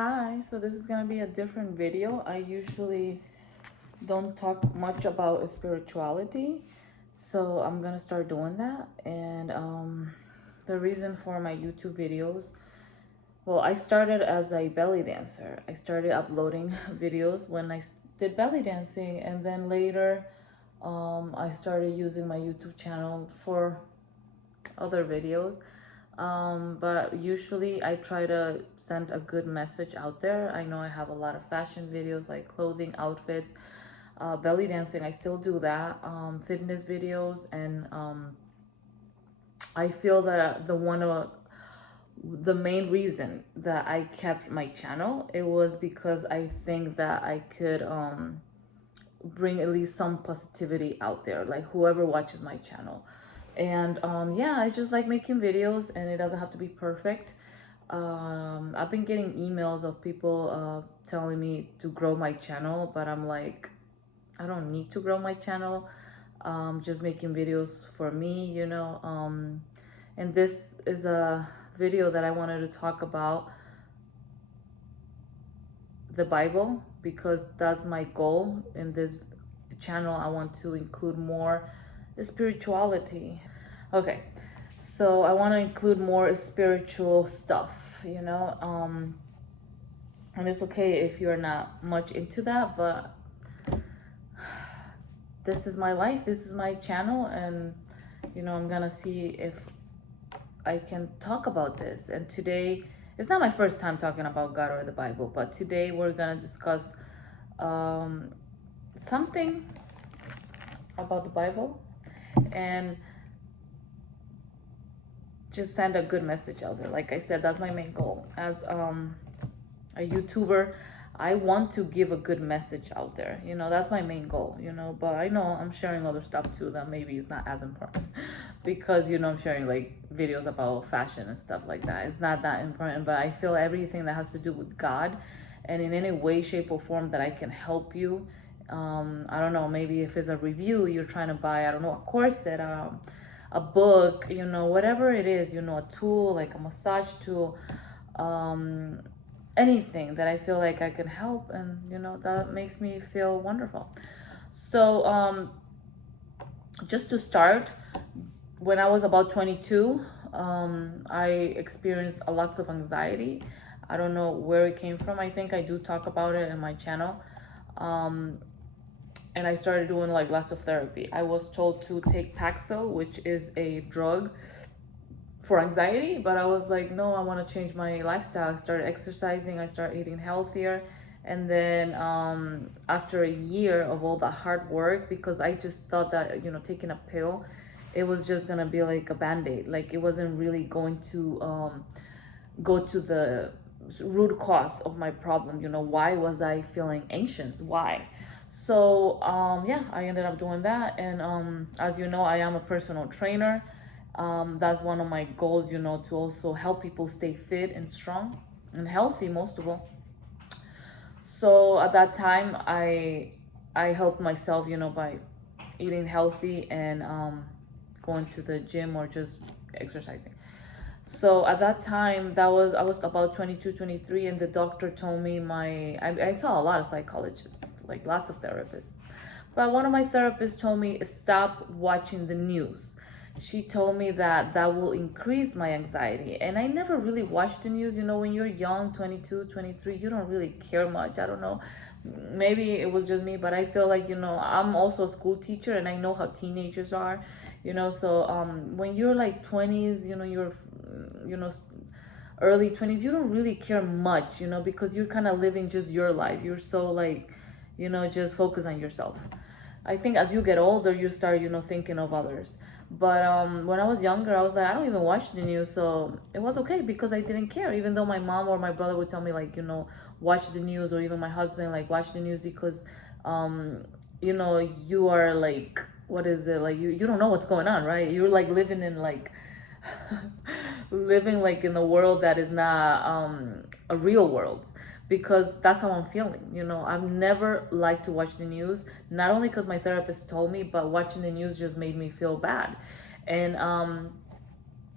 Hi, so this is gonna be a different video. I usually don't talk much about spirituality, so I'm gonna start doing that. And the reason for my YouTube videos, well, I started as a belly dancer. I started uploading videos when I did belly dancing, and then later I started using my YouTube channel for other videos. But usually I try to send a good message out there. I know I have a lot of fashion videos like clothing, outfits, belly dancing. I still do that. Fitness videos, and I feel that the main reason that I kept my channel, it was because I think that I could bring at least some positivity out there, like whoever watches my channel. And yeah, I just like making videos, and it doesn't have to be perfect. I've been getting emails of people telling me to grow my channel, but I'm like, I don't need to grow my channel. Just making videos for me. And this is a video that I wanted to talk about the Bible, because that's my goal in this channel. I want to include more spirituality. Okay, so I want to include more spiritual stuff. And it's okay if you're not much into that, but this is my life, this is my channel, and I'm gonna see if I can talk about this. And today, it's not my first time talking about God or the Bible, but today we're gonna discuss um, something about the Bible, and just send a good message out there. Like I said, that's my main goal as a YouTuber. I want to give a good message out there. That's my main goal. But I know I'm sharing other stuff too that maybe is not as important because I'm sharing like videos about fashion and stuff like that. It's not that important, but I feel everything that has to do with God, and in any way, shape, or form that I can help you. I don't know, maybe if it's a review you're trying to buy, I don't know, a corset, a book, whatever it is, a tool like a massage tool, um, anything that I feel like I can help, and that makes me feel wonderful. So just to start, when I was about 22, I experienced a lots of anxiety. I don't know where it came from. I think I do talk about it in my channel. Um, and I started doing like lots of therapy. I was told to take Paxil, which is a drug for anxiety, but I was like, no, I want to change my lifestyle. I started exercising, I started eating healthier. And then after a year of all the hard work, because I just thought that, taking a pill, it was just going to be like a band-aid. Like it wasn't really going to go to the root cause of my problem. Why was I feeling anxious? Why? So yeah, I ended up doing that. And as you know, I am a personal trainer. That's one of my goals, to also help people stay fit and strong and healthy, most of all. So at that time, I helped myself, by eating healthy and going to the gym or just exercising. So at that time, I was about 22, 23, and the doctor told me I saw a lot of psychologists, like lots of therapists. But one of my therapists told me, stop watching the news. She told me that that will increase my anxiety. And I never really watched the news. When you're young, 22, 23, you don't really care much. I don't know. Maybe it was just me, but I feel like, I'm also a school teacher, and I know how teenagers are, so when you're like 20s, you're, you know, early 20s, you don't really care much, because you're kind of living just your life. You're so like, just focus on yourself. I think as you get older, you start, thinking of others. But when I was younger, I was like, I don't even watch the news, so it was okay because I didn't care. Even though my mom or my brother would tell me like, watch the news, or even my husband like watch the news because, um, you are like, what is it, like you don't know what's going on, right? You're like living in like living like in a world that is not a real world, because that's how I'm feeling. I've never liked to watch the news, not only because my therapist told me, but watching the news just made me feel bad. And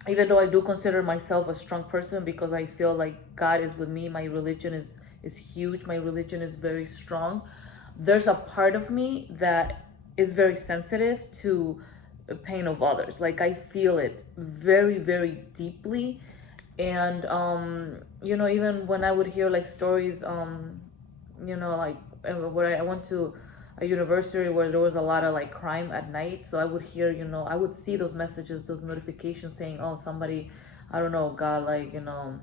even though I do consider myself a strong person because I feel like God is with me, my religion is huge, my religion is very strong. There's a part of me that is very sensitive to the pain of others. Like I feel it very, very deeply. And you know, even when I would hear like stories, you know, like where I went to a university where there was a lot of like crime at night, so I would hear, you know, I would see those messages, those notifications saying, oh, somebody, I don't know, got like, you know,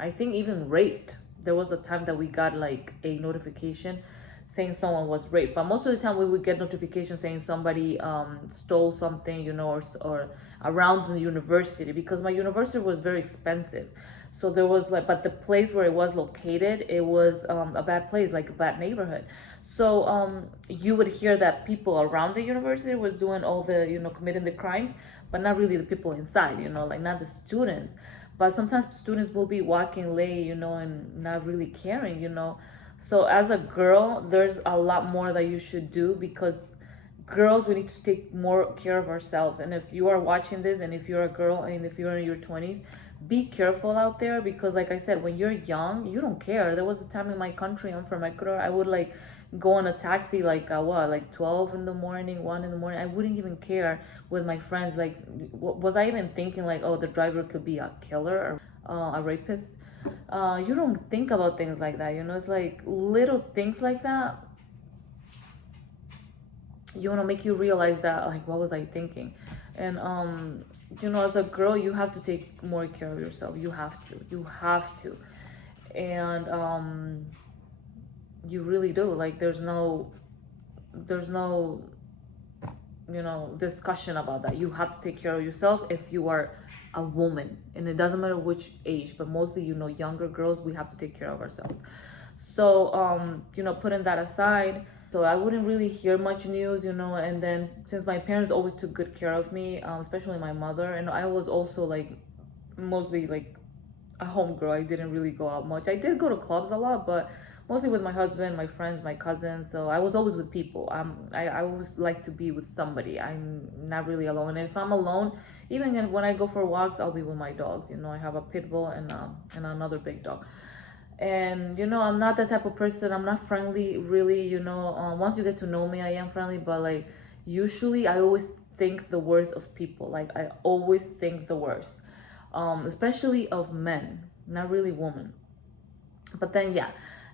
I think even raped. There was a time that we got like a notification saying someone was raped, but most of the time we would get notifications saying somebody stole something, you know, or around the university, because my university was very expensive. So there was like, but the place where it was located, it was a bad place, like a bad neighborhood. So you would hear that people around the university was doing all the, you know, committing the crimes, but not really the people inside, you know, like not the students. But sometimes students will be walking late, you know, and not really caring, you know. So as a girl, there's a lot more that you should do, because girls, we need to take more care of ourselves. And if you are watching this, and if you're a girl and if you're in your 20s, be careful out there, because like I said, when you're young, you don't care. There was a time in my country, I'm from Ecuador, I would like go on a taxi like what, like 12 in the morning, 1 in the morning. I wouldn't even care with my friends. Like was I even thinking like, oh, the driver could be a killer or a rapist? You don't think about things like that, you know. It's like little things like that, you want to make you realize that, like, what was I thinking? And you know, as a girl, you have to take more care of yourself. You have to. And you really do. Like there's no you know, discussion about that. You have to take care of yourself if you are a woman, and it doesn't matter which age, but mostly, you know, younger girls, we have to take care of ourselves. So you know, putting that aside, so I wouldn't really hear much news, you know. And then since my parents always took good care of me, especially my mother, and I was also like mostly like a home girl. I didn't really go out much. I did go to clubs a lot, but mostly with my husband, my friends, my cousins. So I was always with people. I always like to be with somebody. I'm not really alone. And if I'm alone, even when I go for walks, I'll be with my dogs. You know, I have a pit bull and another big dog. And you know, I'm not that type of person. I'm not friendly, really. You know, once you get to know me, I am friendly, but like usually, I always think the worst of people. Like I always think the worst, especially of men, not really women. But then yeah,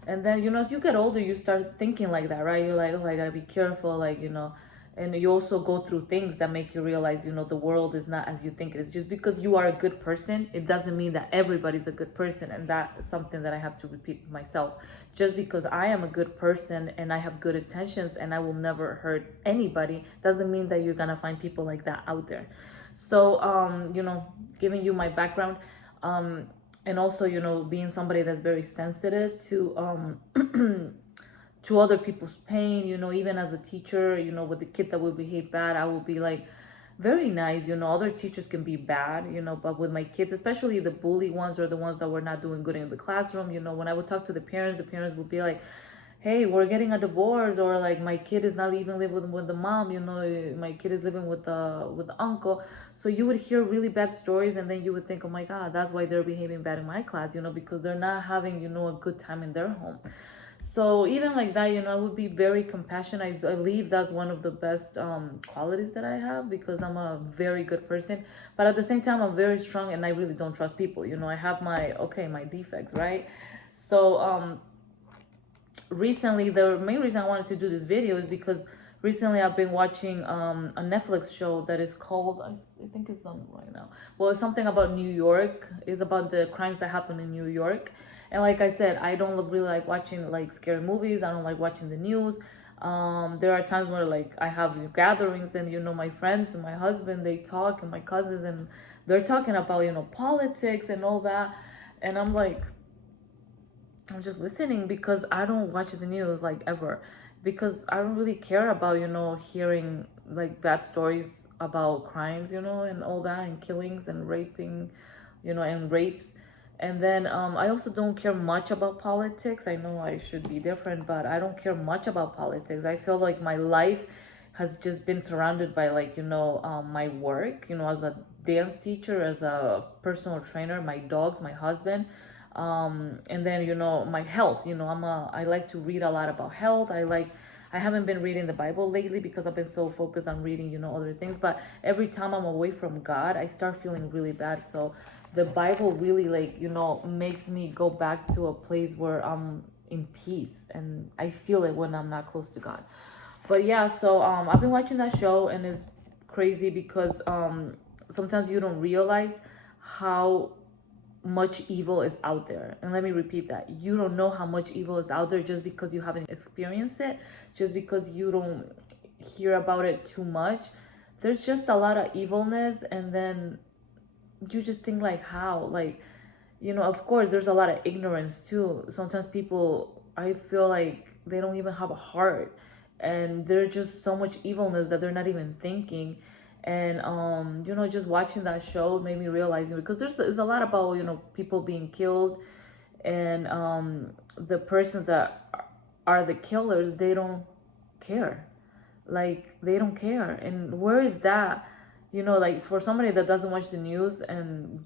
and then you know, as you get older, you start thinking like that, right? You're like, oh, I gotta be careful, like, you know. And you also go through things that make you realize, you know, the world is not as you think it is. Just because you are a good person, it doesn't mean that everybody's a good person. And that is something that I have to repeat myself. Just because I am a good person and I have good intentions and I will never hurt anybody, doesn't mean that you're gonna find people like that out there. So you know, giving you my background, um and also, you know, being somebody that's very sensitive to to other people's pain, you know. Even as a teacher, you know, with the kids that will behave bad, I will be like very nice, you know. Other teachers can be bad, you know, but with my kids, especially the bully ones or the ones that were not doing good in the classroom, you know, when I would talk to the parents would be like, hey, we're getting a divorce, or like my kid is not even living with the mom, you know, my kid is living with the uncle. So you would hear really bad stories, and then you would think, oh my god, that's why they're behaving bad in my class, you know, because they're not having, you know, a good time in their home. So even like that, you know, I would be very compassionate. I believe that's one of the best qualities that I have, because I'm a very good person, but at the same time I'm very strong and I really don't trust people, you know. I have my, okay, my defects, right? So recently, the main reason I wanted to do this video is because recently I've been watching a Netflix show that is called, I think it's on right now, well, it's something about New York. It's about the crimes that happen in New York. And like I said, I don't really like watching like scary movies. I don't like watching the news. There are times where like I have gatherings, and you know, my friends and my husband, they talk, and my cousins, and they're talking about, you know, politics and all that. And I'm just listening, because I don't watch the news like ever, because I don't really care about, you know, hearing like bad stories about crimes, you know, and all that, and killings and raping, you know, and rapes. And then I also don't care much about politics. I know I should be different, but I don't care much about politics. I feel like my life has just been surrounded by, like, you know, my work, you know, as a dance teacher, as a personal trainer, my dogs, my husband, and then my health. I like to read a lot about health. I haven't been reading the Bible lately because I've been so focused on reading other things, but every time I'm away from God, I start feeling really bad. So the Bible really, like, makes me go back to a place where I'm in peace, and I feel it when I'm not close to God. But yeah, so I've been watching that show, and it's crazy because sometimes you don't realize how much evil is out there. And let me repeat that. You don't know how much evil is out there just because you haven't experienced it, just because you don't hear about it too much. There's just a lot of evilness, and then you just think, like, how? Like, of course, there's a lot of ignorance too. Sometimes people, I feel like they don't even have a heart, and there's just so much evilness that they're not even thinking. And just watching that show made me realize, because there's a lot about people being killed, and the persons that are the killers, they don't care. Like, they don't care. And where is that? Like, for somebody that doesn't watch the news, and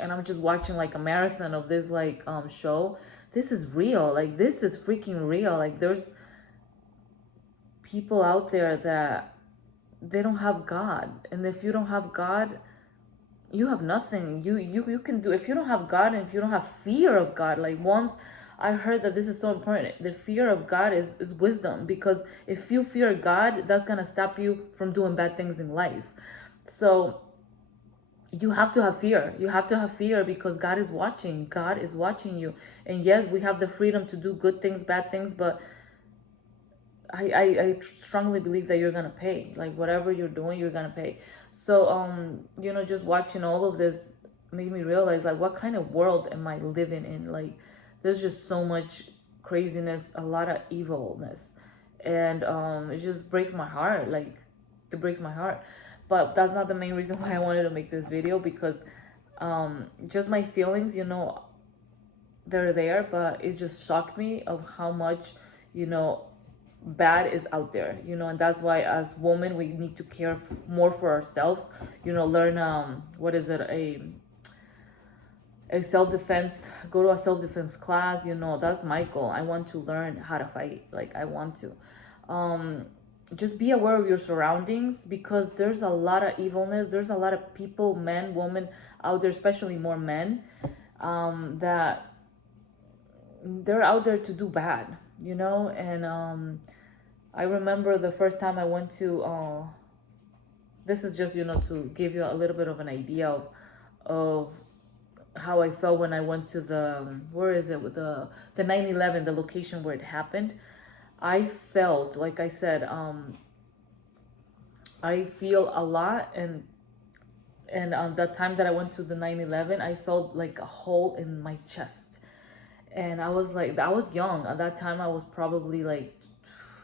I'm just watching like a marathon of this, like, show. This is real. Like, this is freaking real. Like, there's people out there that they don't have God, and if you don't have God, you have nothing. You can do, if you don't have God, and if you don't have fear of God. Like, once I heard that this is so important. The fear of God is wisdom, because if you fear God, that's gonna stop you from doing bad things in life. So you have to have fear. You have to have fear, because God is watching. God is watching you. And yes, we have the freedom to do good things, bad things, but I strongly believe that you're gonna pay. Like, whatever you're doing, you're gonna pay. So just watching all of this made me realize, like, what kind of world am I living in? Like, there's just so much craziness, a lot of evilness, and it just breaks my heart. Like, it breaks my heart. But that's not the main reason why I wanted to make this video, because just my feelings, they're there, but it just shocked me of how much bad is out there, and that's why, as women, we need to care more for ourselves, learn what is it, a self-defense, go to a self-defense class. That's my goal. I want to learn how to fight. Like, I want to just be aware of your surroundings, because there's a lot of evilness. There's a lot of people, men, women out there, especially more men, that they're out there to do bad, and I remember the first time I went to this is just to give you a little bit of an idea of how I felt when I went to the where is it, with the 9/11, the location where it happened. I felt, like I said, I feel a lot, and that time that I went to the 9/11, I felt like a hole in my chest. And I was like, I was young at that time. I was probably like,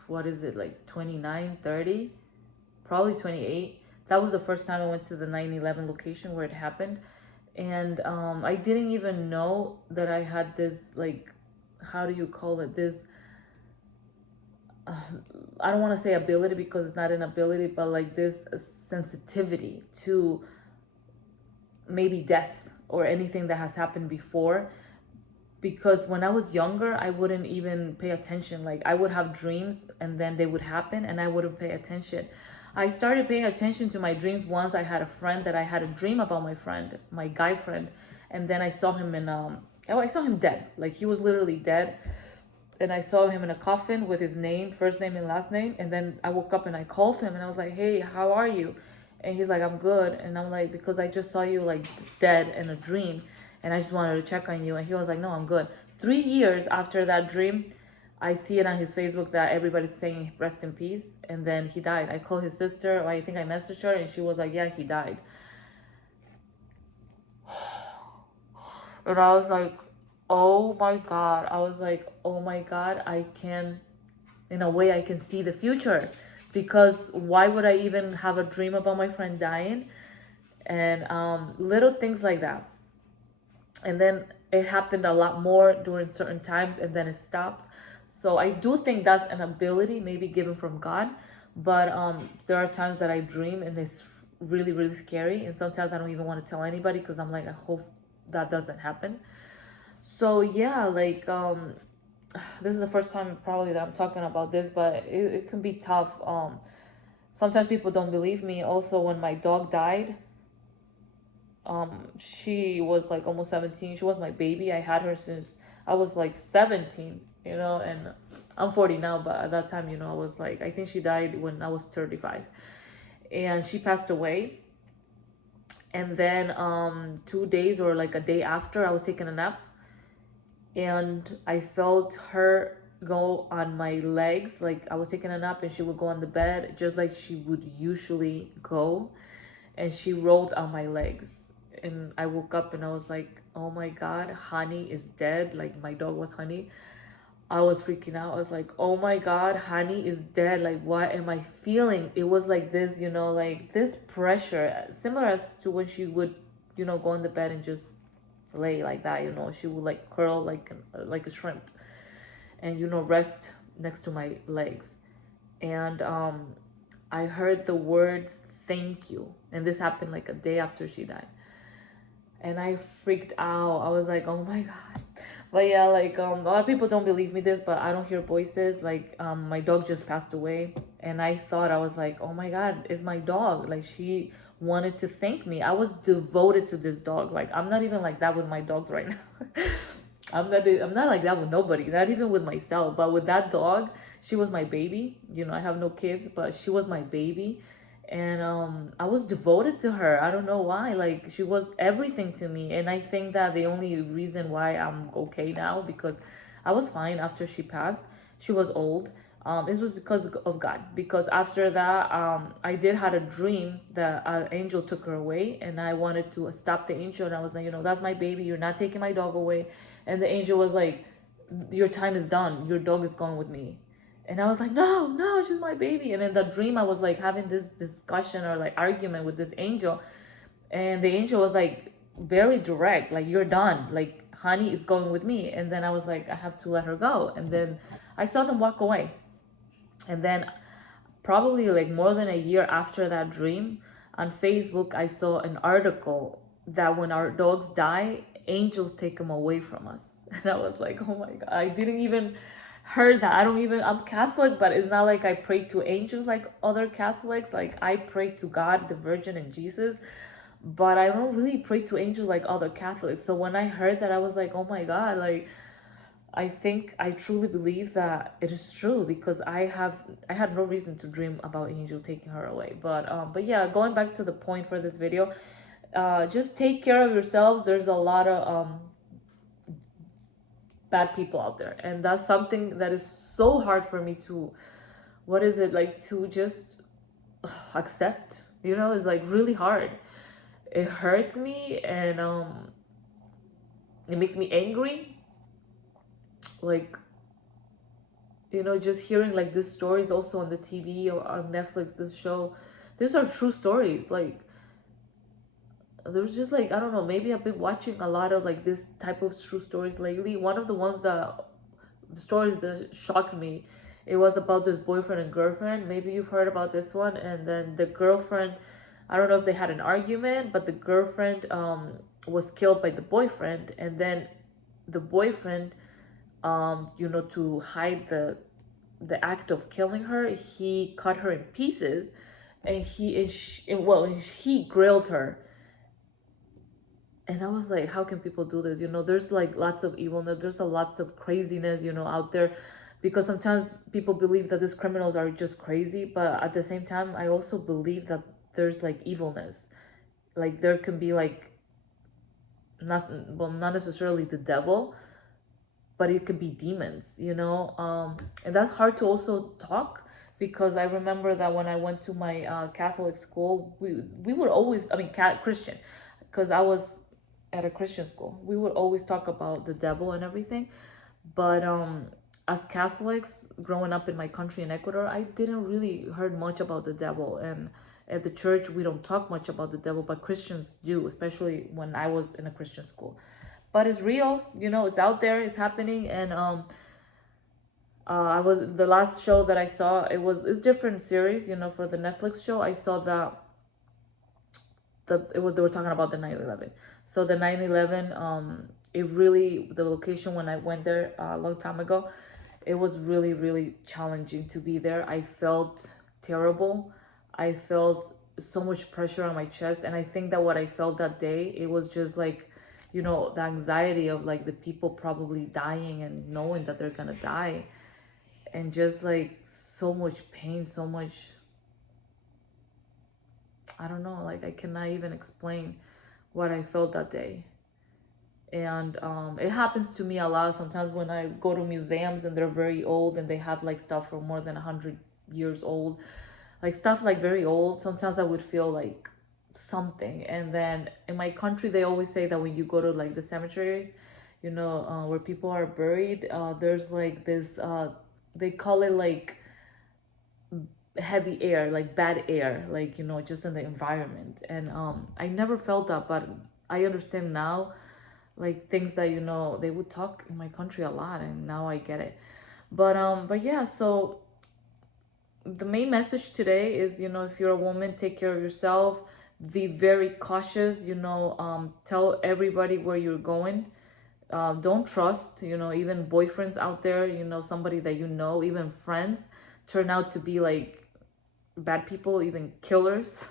what is it, like 29, 30, probably 28. That was the first time I went to the 9/11 location where it happened. And I didn't even know that I had this, like, how do you call it, this I don't want to say ability, because it's not an ability, but like this sensitivity to maybe death or anything that has happened before. Because when I was younger, I wouldn't even pay attention. Like, I would have dreams, and then they would happen, and I wouldn't pay attention. I started paying attention to my dreams once I had a friend that I had a dream about, my friend, my guy friend. And then I saw him in I saw him dead. Like, he was literally dead. And I saw him in a coffin with his name, first name and last name. And then I woke up and I called him, and I was like, hey, how are you? And he's like, I'm good. And I'm like, because I just saw you, like, dead in a dream, and I just wanted to check on you. And he was like, no, I'm good. 3 years after that dream, I see it on his Facebook that everybody's saying rest in peace. And then he died. I called his sister. I think I messaged her, and she was like, yeah, he died. And I was like, oh my God. I was like, oh my God, I can, in a way, I can see the future. Because why would I even have a dream about my friend dying? And little things like that. And then it happened a lot more during certain times, and then it stopped. So I do think that's an ability maybe given from God. But there are times that I dream, and it's really, really scary. And sometimes I don't even want to tell anybody because I'm like, I hope that doesn't happen. So yeah, like this is the first time probably that I'm talking about this, but it can be tough. Sometimes people don't believe me. Also, when my dog died, she was like almost 17. She was my baby. I had her since I was like 17, and I'm 40 now, but at that time, I was like, I think she died when I was 35. And she passed away. And then 2 days or like a day after, I was taking a nap, and I felt her go on my legs. Like I was taking a nap and she would go on the bed just like she would usually go, and she rolled on my legs. And I woke up and I was like, oh my God, Honey is dead. Like my dog was Honey. I was freaking out. I was like, oh my God, Honey is dead. Like, what am I feeling? It was like this, like this pressure, similar as to when she would, go in the bed and just lay like that. She would like curl like a shrimp, and rest next to my legs. And I heard the words "thank you," and this happened like a day after she died. And I freaked out. I was like, oh my God. But yeah, like a lot of people don't believe me this, but I don't hear voices. Like my dog just passed away, and I thought, I was like, oh my God, it's my dog. Like she wanted to thank me. I was devoted to this dog. Like I'm not even like that with my dogs right now. I'm not like that with nobody, not even with myself. But with that dog, she was my baby. I have no kids, but she was my baby. And I was devoted to her. I don't know why. Like she was everything to me. And I think that the only reason why I'm okay now, because I was fine after she passed. She was old. It was because of God. Because after that, I did had a dream that an angel took her away, and I wanted to stop the angel. And I was like, that's my baby. You're not taking my dog away. And the angel was like, your time is done. Your dog is going with me. And I was like, no, no, she's my baby. And in the dream, I was like having this discussion or like argument with this angel. And the angel was like very direct, like, you're done. Like, Honey is going with me. And then I was like, I have to let her go. And then I saw them walk away. And then probably like more than a year after that dream, on Facebook, I saw an article that when our dogs die, angels take them away from us. And I was like, oh my God, I didn't even heard that. I'm Catholic, but it's not like I pray to angels like other Catholics. Like I pray to God, the Virgin, and Jesus, but I don't really pray to angels like other Catholics. So when I heard that, I was like, oh my God, like I truly believe that it is true, because I had no reason to dream about angel taking her away. But yeah, going back to the point for this video, just take care of yourselves. There's a lot of bad people out there, and that's something that is so hard for me to, what is it like, to just accept. It's like really hard. It hurts me, and it makes me angry. Like, just hearing like these stories also on the TV or on Netflix, this show, these are true stories. Like there's just like, I don't know, maybe I've been watching a lot of like this type of true stories lately. One of the ones that, the stories that shocked me, it was about this boyfriend and girlfriend. Maybe you've heard about this one. And then the girlfriend, I don't know if they had an argument, but the girlfriend was killed by the boyfriend. And then the boyfriend, to hide the act of killing her, he cut her in pieces, and he grilled her. And I was like, how can people do this? There's like lots of evilness, there's a lot of craziness, out there, because sometimes people believe that these criminals are just crazy, but at the same time, I also believe that there's like evilness. Like there can be like, not necessarily the devil, but it could be demons, and that's hard to also talk, because I remember that when I went to my Catholic school, we would always, Christian, because I was at a Christian school, we would always talk about the devil and everything. But as Catholics growing up in my country in Ecuador, I didn't really heard much about the devil, and at the church we don't talk much about the devil, but Christians do, especially when I was in a Christian school. But it's real, it's out there, it's happening. And I was, the last show that I saw, it's different series, for the Netflix show. I saw that they were talking about the 9/11. So the 9/11, it really, the location when I went there a long time ago, it was really really challenging to be there. I felt terrible. I felt so much pressure on my chest, and I think that what I felt that day, it was just like, the anxiety of like the people probably dying and knowing that they're gonna die, and just like so much pain, so much, I don't know, like I cannot even explain what I felt that day. And it happens to me a lot sometimes when I go to museums and they're very old and they have like stuff for more than 100 years old, like stuff like very old. Sometimes I would feel like something. And then in my country, they always say that when you go to like the cemeteries, where people are buried, there's like this, they call it like heavy air, like bad air, like, just in the environment. And I never felt that, but I understand now, like things that, they would talk in my country a lot, and now I get it. But yeah, so the main message today is, if you're a woman, take care of yourself, be very cautious, tell everybody where you're going. Don't trust, even boyfriends out there, somebody that even friends turn out to be like bad people, even killers.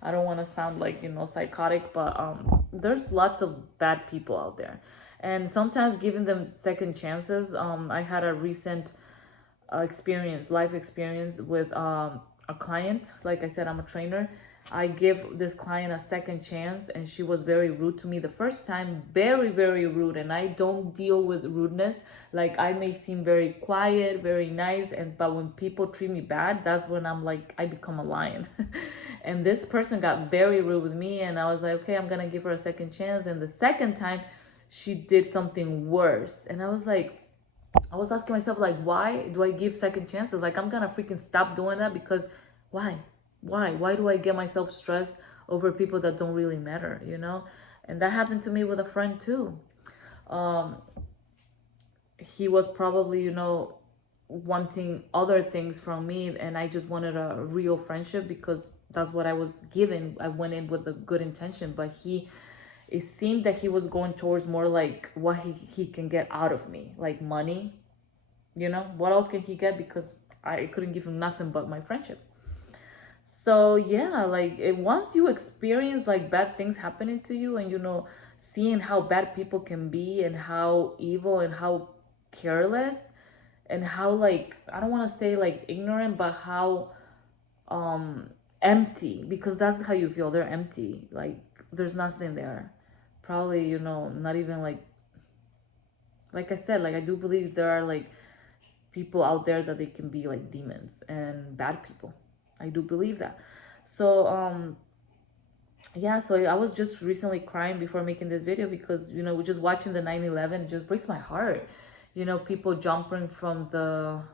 I don't want to sound like, psychotic, but there's lots of bad people out there. And sometimes giving them second chances. I had a recent life experience with a client. Like I said, I'm a trainer. I give this client a second chance, and she was very rude to me the first time, very very rude. And I don't deal with rudeness. Like, I may seem very quiet, very nice, but when people treat me bad, that's when I'm like, I become a lion. And this person got very rude with me, and I was like, okay, I'm gonna give her a second chance. And the second time, she did something worse, and I was asking myself, like, why do I give second chances? Like, I'm gonna freaking stop doing that, because why? Why do I get myself stressed over people that don't really matter? And that happened to me with a friend too. Um, he was probably, wanting other things from me, and I just wanted a real friendship because that's what I was given. I went in with a good intention, but it seemed that he was going towards more like what he can get out of me, like money. What else can he get? Because I couldn't give him nothing but my friendship. So yeah, like once you experience like bad things happening to you, and seeing how bad people can be, and how evil, and how careless, and how, like, I don't want to say like ignorant, but how um empty, because that's how you feel. They're empty, like there's nothing there. Probably, not even like I said, like I do believe there are like people out there that they can be like demons and bad people. I do believe that. So yeah, so I was just recently crying before making this video, because just watching the 9/11, it just breaks my heart. People jumping from the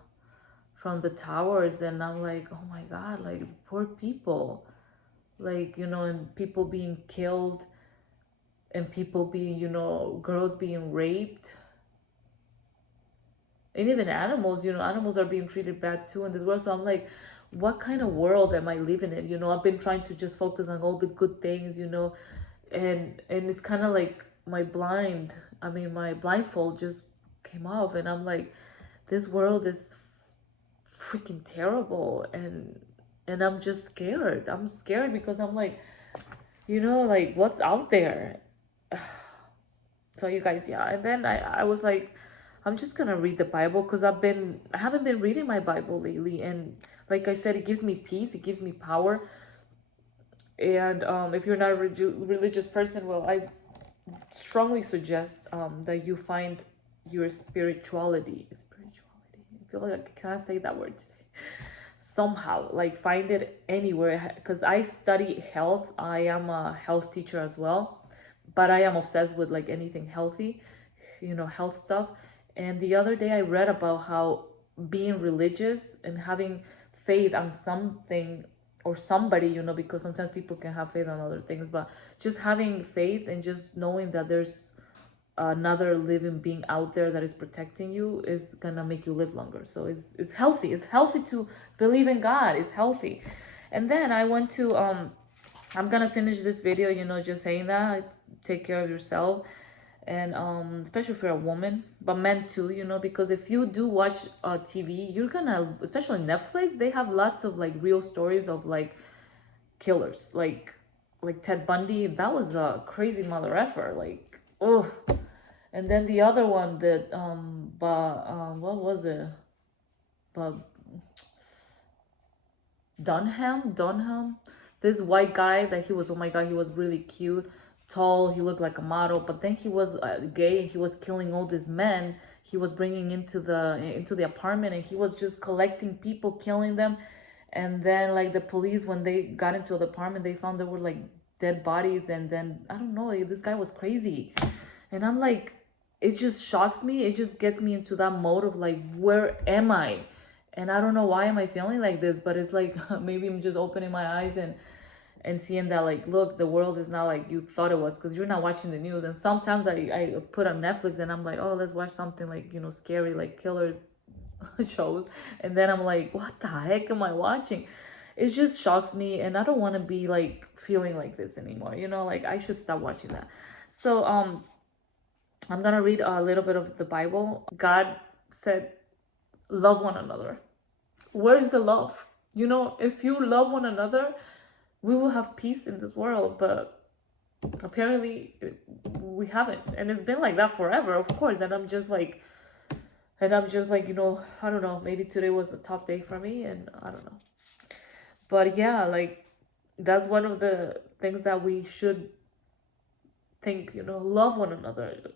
towers, and I'm like, oh my god, like poor people, like, and people being killed, and people being, girls being raped, and even animals. Animals are being treated bad too in this world. So I'm like, what kind of world am I living in? I've been trying to just focus on all the good things, and it's kind of like my blindfold just came off, and I'm like, this world is freaking terrible, and I'm just scared. I'm scared because I'm like, like what's out there. So you guys, yeah. And then I was like, I'm just gonna read the Bible, because I haven't been reading my Bible lately, and like I said, it gives me peace, it gives me power. And if you're not a religious person, well, I strongly suggest that you find your spirituality. I feel like I can't say that word today. Somehow, like, find it anywhere, because I study health. I am a health teacher as well, but I am obsessed with like anything healthy, health stuff. And the other day I read about how being religious and having faith on something or somebody, because sometimes people can have faith on other things, but just having faith and just knowing that there's another living being out there that is protecting you is gonna make you live longer. So it's healthy. It's healthy to believe in God. It's healthy. And then I went to I'm gonna finish this video, just saying that take care of yourself, and especially if you're a woman, but men too, because if you do watch TV, you're gonna, especially Netflix, they have lots of like real stories of like killers, like Ted Bundy. That was a crazy mother effer, like, oh. And then the other one that but what was it, but Dunham, this white guy that he was, oh my god, he was really cute, tall, he looked like a model, but then he was gay, and he was killing all these men. He was bringing into the apartment, and he was just collecting people, killing them. And then like the police, when they got into the apartment, they found there were like dead bodies. And then I don't know, this guy was crazy. And I'm like, it just shocks me, it just gets me into that mode of like, where am I? And I don't know why am I feeling like this, but it's like maybe I'm just opening my eyes and seeing that, like, look, the world is not like you thought it was, because you're not watching the news. And sometimes I put on Netflix and I'm like, oh, let's watch something like, scary, like killer shows. And then I'm like, what the heck am I watching? It just shocks me, and I don't want to be like feeling like this anymore, like I should stop watching that. So I'm gonna read a little bit of the Bible. God said, love one another. Where's the love? If you love one another, we will have peace in this world. But apparently we haven't, and it's been like that forever, of course. And I'm just like, I don't know, maybe today was a tough day for me, and I don't know. But yeah, like, that's one of the things that we should think, love one another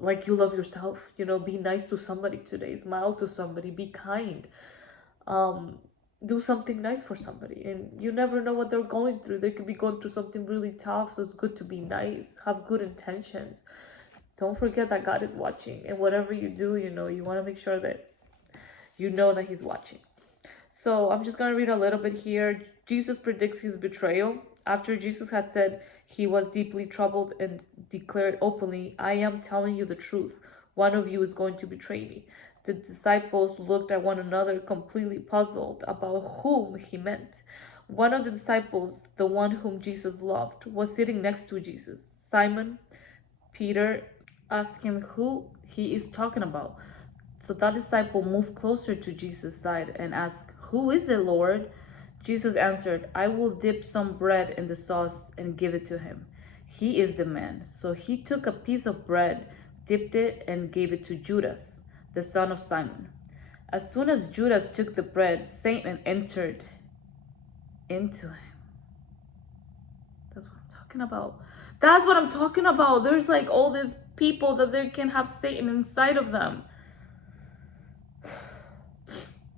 like you love yourself. Be nice to somebody today, smile to somebody, be kind, do something nice for somebody. And you never know what they're going through. They could be going through something really tough, so it's good to be nice, have good intentions. Don't forget that God is watching, and whatever you do, you want to make sure that that he's watching. So I'm just going to read a little bit here. Jesus predicts his betrayal. After Jesus had said he was deeply troubled and declared openly, I am telling you the truth. One of you is going to betray me. The disciples looked at one another, completely puzzled about whom he meant. One of the disciples, the one whom Jesus loved, was sitting next to Jesus. Simon Peter asked him who he is talking about. So that disciple moved closer to Jesus' side and asked, who is it, Lord? Jesus answered, I will dip some bread in the sauce and give it to him. He is the man. So he took a piece of bread, dipped it, and gave it to Judas, the son of Simon. As soon as Judas took the bread, Satan entered into him. That's what I'm talking about. That's what I'm talking about. There's like all these people that they can have Satan inside of them.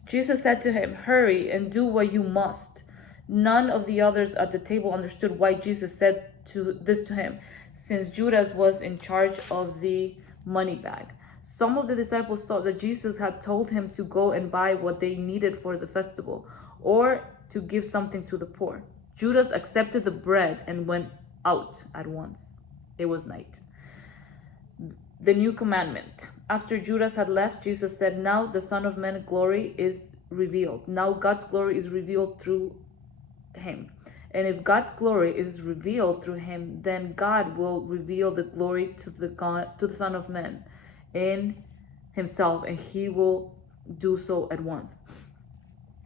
Jesus said to him, hurry and do what you must. None of the others at the table understood why Jesus said this to him, since Judas was in charge of the money bag. Some of the disciples thought that Jesus had told him to go and buy what they needed for the festival, or to give something to the poor. Judas accepted the bread and went out at once. It was night. The new commandment. After Judas had left, Jesus said, now the Son of Man's glory is revealed. Now God's glory is revealed through him. And if God's glory is revealed through him, then God will reveal the glory to the Son of Man in himself, and he will do so at once.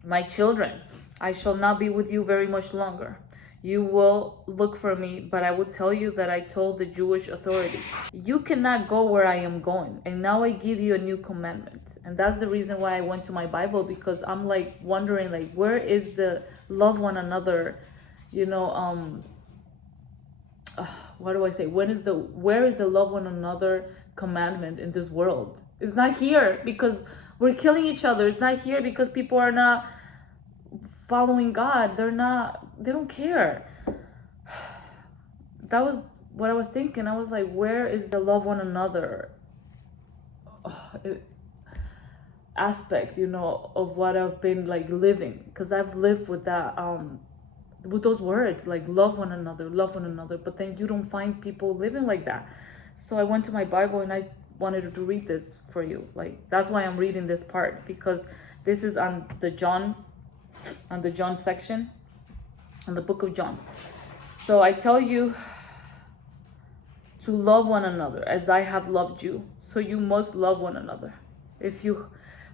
My children, I shall not be with you very much longer. You will look for me, but I will tell you that I told the Jewish authorities, you cannot go where I am going, and now I give you a new commandment. And that's the reason why I went to my Bible, because I'm like wondering, like, where is the love one another, what do I say? Where is the love one another commandment in this world? It's not here because we're killing each other. It's not here because people are not following God. They don't care. That was what I was thinking. I was like, where is the love one another aspect, of what I've been like living? Because I've lived with that, with those words, like love one another, but then you don't find people living like that. So I went to my Bible and I wanted to read this for you. Like, that's why I'm reading this part, because this is on the John section. in the book of John. So I tell you to love one another as I have loved you. So you must love one another. If you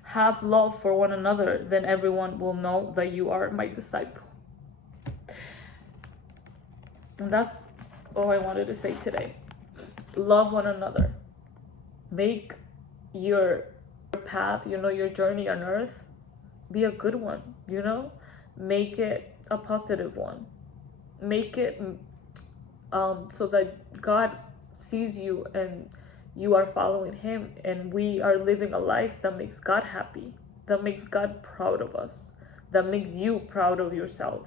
have love for one another, then everyone will know that you are my disciple. And that's all I wanted to say today. Love one another. Make your path, your journey on earth, be a good one, Make it a positive one. Make it so that God sees you and you are following him, and we are living a life that makes God happy, that makes God proud of us, that makes you proud of yourself.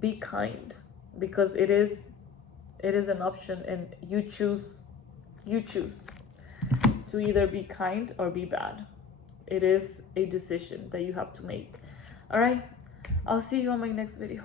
Be kind, because it is an option, and you choose to either be kind or be bad. It is a decision that you have to make. All right, I'll see you on my next video.